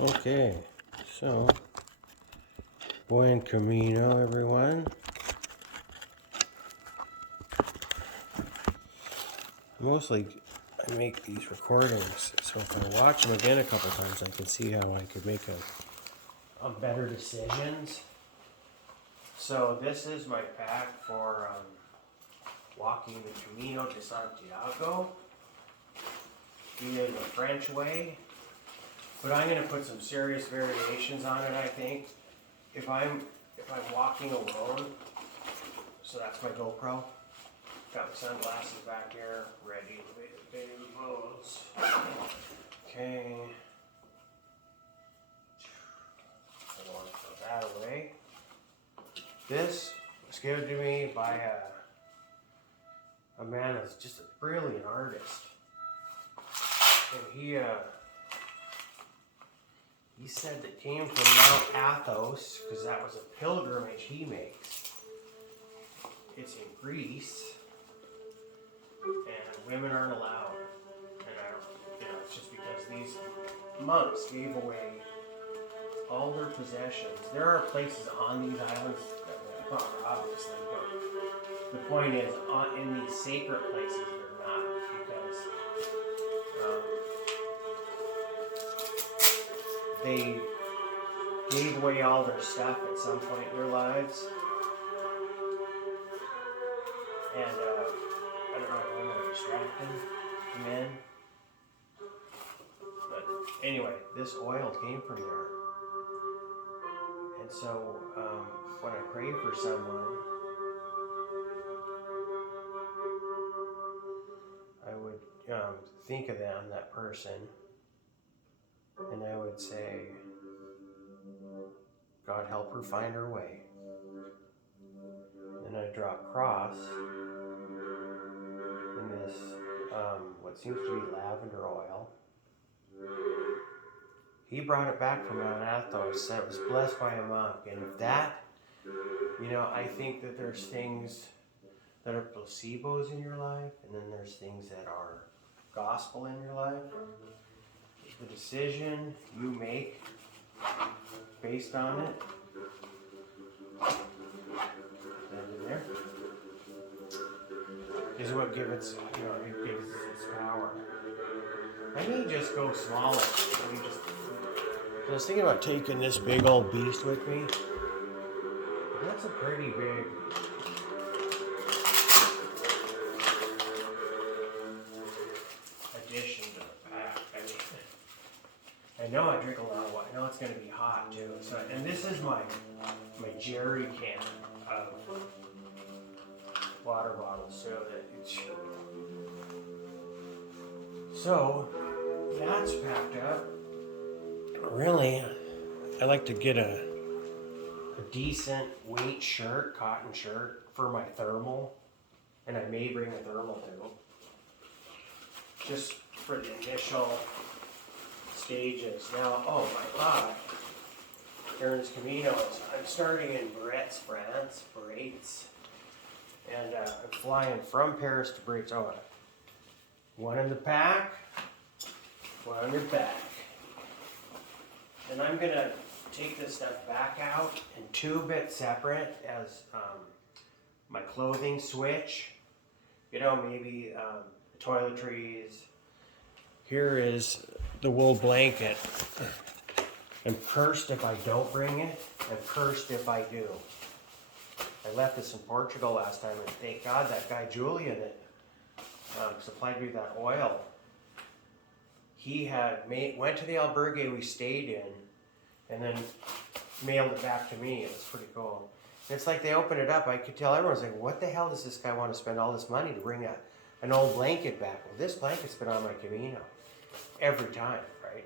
Okay, so buen Camino, everyone. Mostly I make these recordings so if I watch them again a couple times, I can see how I could make a better decisions. So this is my pack for walking the Camino de Santiago via the French way. But I'm going to put some serious variations on it, I think. If I'm walking alone, so that's my GoPro. Got my sunglasses back here, ready to make the baby pose. Okay. I want to throw that away. This was given to me by a man that's just a brilliant artist. And he said that came from Mount Athos, because that was a pilgrimage he makes. It's in Greece, and women aren't allowed. And it's just because these monks gave away all their possessions. There are places on these islands that are obviously, but the point is, in these sacred places, they're not, because they gave away all their stuff at some point in their lives. And I don't know if women are distracted, men. But anyway, this oil came from there. And so when I pray for someone, I would think of them, that person, and I would say, God help her find her way. Then I draw a cross in this, what seems to be lavender oil. He brought it back from Mount Athos, that was blessed by a monk. And if that, I think that there's things that are placebos in your life, and then there's things that are gospel in your life. The decision you make based on it, there, is what gives it, it gives its power. I may just go smaller. I was thinking about taking this big old beast with me. That's a pretty big addition to the pack. I know I drink a lot of water. I know it's going to be hot too. So, and this is my jerry can of water bottles, so that it's. So that's packed up. Really, I like to get a decent weight shirt, cotton shirt, for my thermal, and I may bring a thermal too, just for the initial stages. Now, my thought, during this Camino, I'm starting in Brest, France, and I'm flying from Paris to Brest. One in the pack, one on your back. And I'm going to take this stuff back out and tube it separate as my clothing switch. Maybe toiletries. Here is the wool blanket. I'm cursed if I don't bring it. I'm cursed if I do. I left this in Portugal last time, and thank God that guy Julian that supplied me with that oil. He went to the albergue we stayed in, and then mailed it back to me. It was pretty cool. And it's like they opened it up. I could tell everyone's like, what the hell does this guy want to spend all this money to bring an old blanket back? Well, this blanket's been on my Camino every time, right?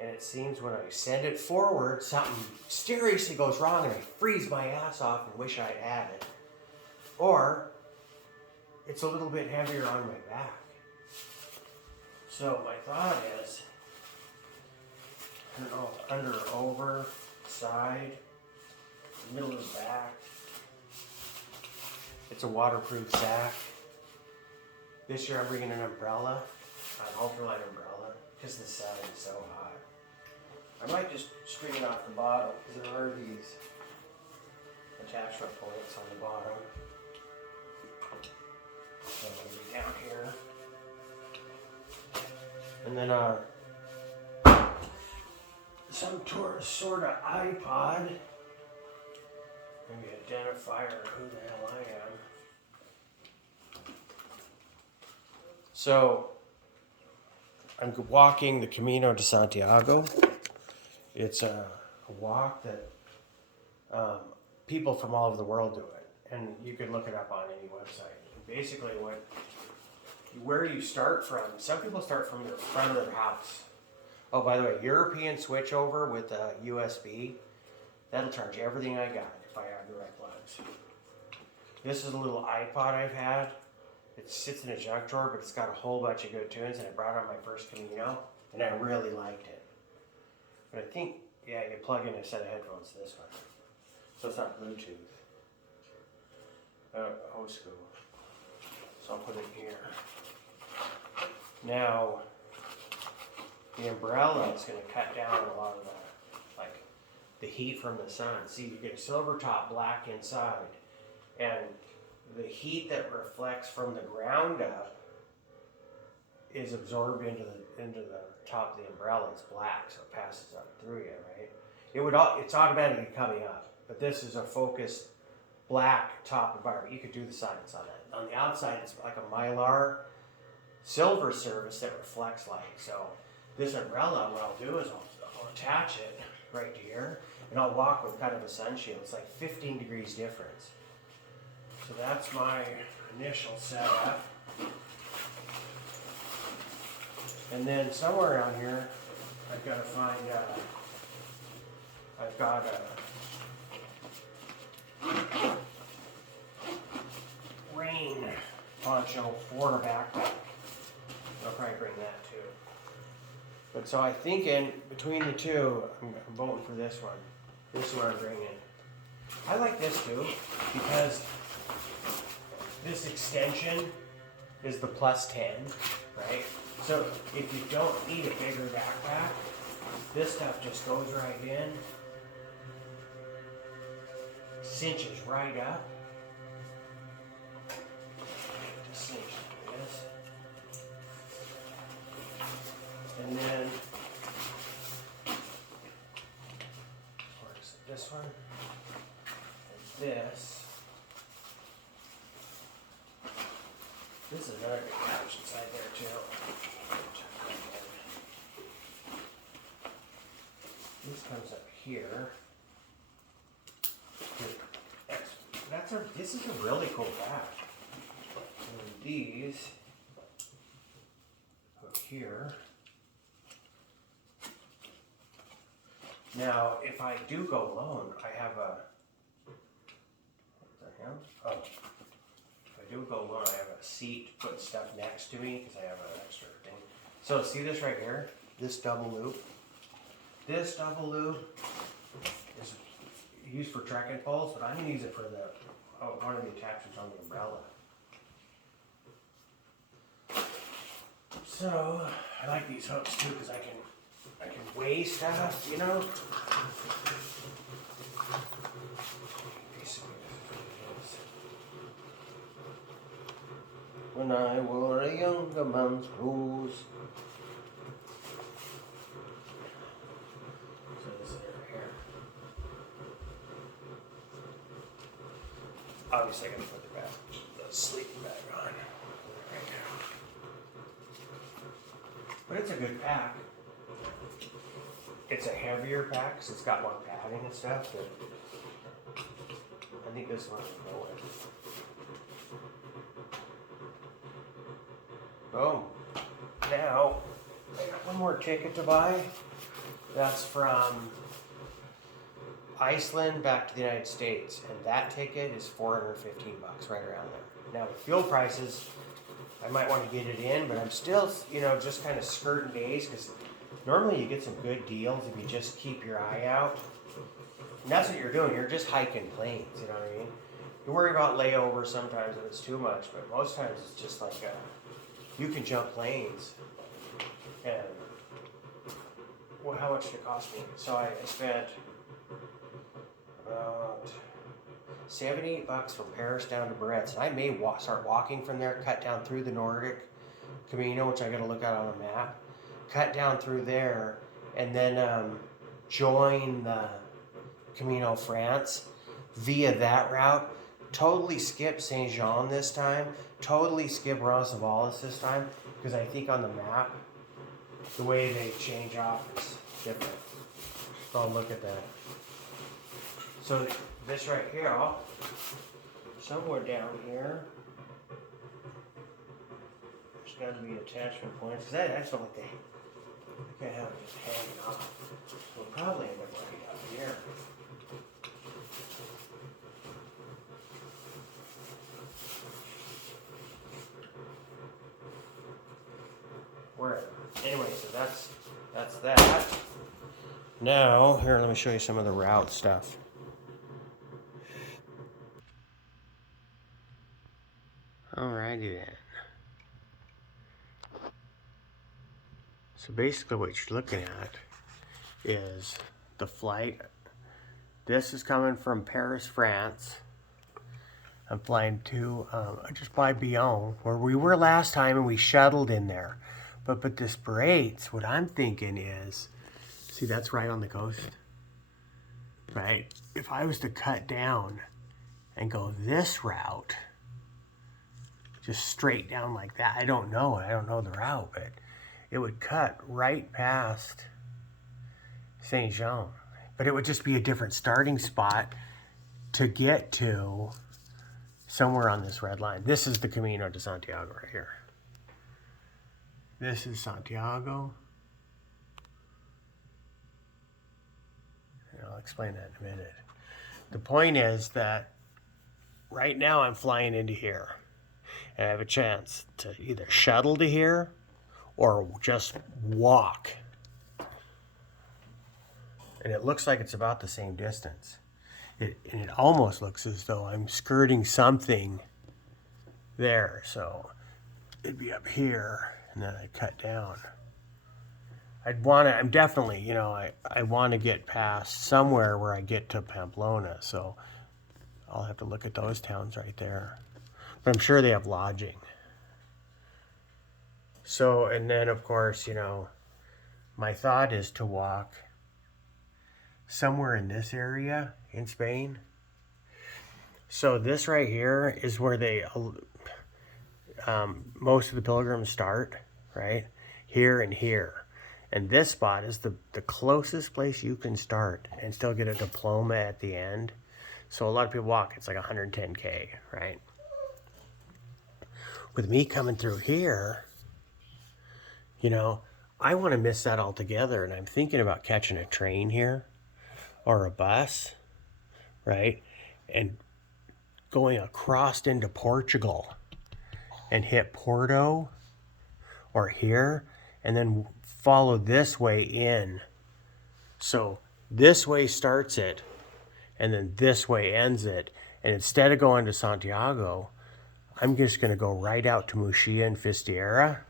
And it seems when I send it forward, something mysteriously goes wrong, and I freeze my ass off and wish I'd had it. Or it's a little bit heavier on my back. So my thought is, under, over, side, middle of the back. It's a waterproof sack. This year I'm bringing an umbrella, an ultralight umbrella, because the sun is so hot. I might just string it off the bottom because there are these attachment points on the bottom. So it'll be down here. And then some sort of iPod. Maybe identifier who the hell I am. So I'm walking the Camino to Santiago. It's a walk that people from all over the world do it, and you can look it up on any website. Basically, where you start from. Some people start from the front of their house. Oh, by the way, European switchover with a USB. That'll charge everything I got if I have the right plugs. This is a little iPod I've had. It sits in a junk drawer, but it's got a whole bunch of good tunes, and I brought it on my first Camino, and I really liked it. But I think, yeah, you plug in a set of headphones to this one. So it's not Bluetooth. Old school. So I'll put it here. Now, the umbrella is going to cut down a lot of the heat from the sun. See, you get a silver top, black inside, and the heat that reflects from the ground up is absorbed into the top of the umbrella. It's black, so it passes up through you, right? It's automatically coming up, but this is a focused black top environment. You could do the sides on it. On the outside, it's like a mylar silver surface that reflects light. So this umbrella, what I'll do is I'll attach it right here, and I'll walk with kind of a sun shield. It's like 15 degrees difference. So that's my initial setup. And then somewhere around here, I've got to find, I've got a rain poncho for a backpack. I'll probably bring that too. But so I think between the two, I'm voting for this one. This is what I'm bringing. I like this too because this extension is the +10, right? So if you don't need a bigger backpack, this stuff just goes right in, cinches right up. Just cinch like this. And then, where's this one? And this. This is another big pouch inside there too. This comes up here. This is a really cool bag. And these go here. Now, if I do go alone, I have a, what the hell? Oh, if I do go alone, I have a seat to put stuff next to me because I have an extra thing. So see this right here? This double loop? This double loop is used for trekking poles, but I'm going to use it for one of the attachments on the umbrella. So, I like these hooks too because I can weigh stuff, you know? When I wore a younger man's clothes. So this is here. Obviously I gotta put the sleeping bag on right now. But it's a good pack. It's a heavier pack because it's got more padding and stuff, but I think this one will go with. Boom. Now, I got one more ticket to buy. That's from Iceland back to the United States, and that ticket is $415, right around there. Now, the fuel prices, I might want to get it in, but I'm still, just kind of skirting days because normally you get some good deals if you just keep your eye out. And that's what you're doing. You're just hiking plains, you know what I mean? You worry about layovers sometimes if it's too much, but most times it's just like you can jump planes. And well, how much did it cost me? So I spent about $78 from Paris down to Barrett's. And I may start walking from there, cut down through the Nordic Camino, which I got to look at on a map, cut down through there, and then join the Camino France via that route. Totally skip Saint Jean this time. Totally skip Roncesvalles this time, because I think on the map, the way they change off is different. So I'll look at that. So this right here, somewhere down here, there's got to be attachment points, because I just don't like to, I can't have it just hanging off. We'll probably end up right up here. Wherever. Anyway, so that's that. Now, here, let me show you some of the route stuff. Alrighty then. So basically what you're looking at is the flight. This is coming from Paris, France. I'm flying to just by Beyond, where we were last time, and we shuttled in there. But this Barrett's, what I'm thinking is, see, that's right on the coast, right? If I was to cut down and go this route, just straight down like that, I don't know the route, but it would cut right past Saint Jean. But it would just be a different starting spot to get to somewhere on this red line. This is the Camino de Santiago right here. This is Santiago. And I'll explain that in a minute. The point is that right now I'm flying into here, and I have a chance to either shuttle to here or just walk. And it looks like it's about the same distance. And it almost looks as though I'm skirting something there. So it'd be up here, and then I'd cut down. I'm definitely, I want to get past somewhere where I get to Pamplona. So I'll have to look at those towns right there. But I'm sure they have lodging. So, and then of course, my thought is to walk somewhere in this area in Spain. So this right here is where they, most of the pilgrims start, right? Here and here. And this spot is the closest place you can start and still get a diploma at the end. So a lot of people walk, it's like 110K, right? With me coming through here, I want to miss that altogether. And I'm thinking about catching a train here or a bus, right? And going across into Portugal and hit Porto or here, and then follow this way in. So this way starts it, and then this way ends it. And instead of going to Santiago, I'm just going to go right out to Muxia and Fisterra,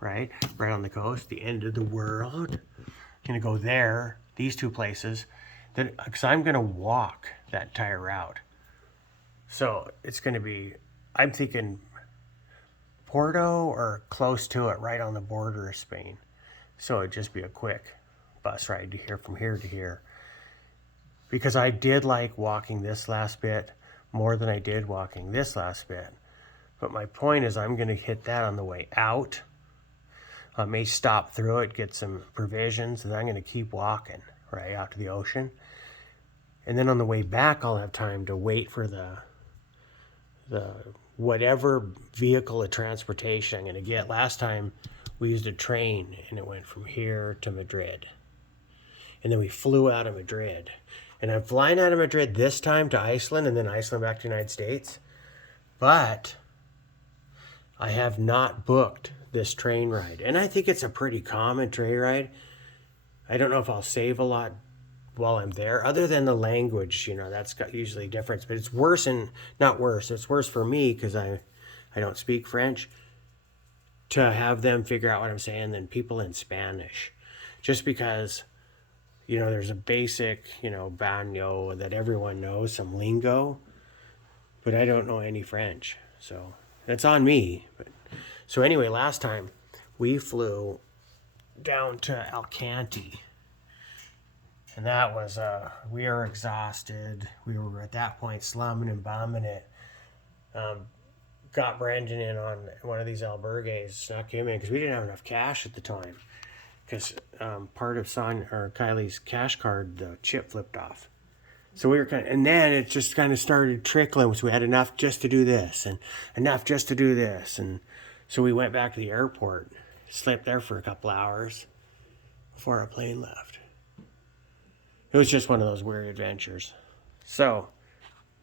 right on the coast, the end of the world. I'm going to go there, these two places, because I'm going to walk that entire route. So it's going to be, I'm thinking Porto or close to it, right on the border of Spain. So it'd just be a quick bus ride to here, from here to here. Because I did like walking this last bit more than I did walking this last bit. But my point is I'm going to hit that on the way out. I may stop through it, get some provisions, and I'm going to keep walking right out to the ocean. And then on the way back, I'll have time to wait for the whatever vehicle of transportation I'm going to get. Last time we used a train, and it went from here to Madrid. And then we flew out of Madrid. And I'm flying out of Madrid this time to Iceland, and then Iceland back to the United States. But I have not booked this train ride. And I think it's a pretty common train ride. I don't know if I'll save a lot while I'm there, other than the language, that's got usually a difference. But it's worse, and not worse, it's worse for me because I don't speak French, to have them figure out what I'm saying than people in Spanish. Just because there's a basic, bagnole that everyone knows, some lingo, but I don't know any French. So that's on me. So anyway, last time we flew down to Alicante. And that was, we were exhausted. We were at that point slumming and bumming it. Got Brandon in on one of these albergues, snuck him in because we didn't have enough cash at the time. Because part of Kylie's cash card, the chip flipped off. So we were and then it just kind of started trickling. So we had enough just to do this and enough just to do this. And so we went back to the airport, slept there for a couple hours before our plane left. It was just one of those weird adventures. So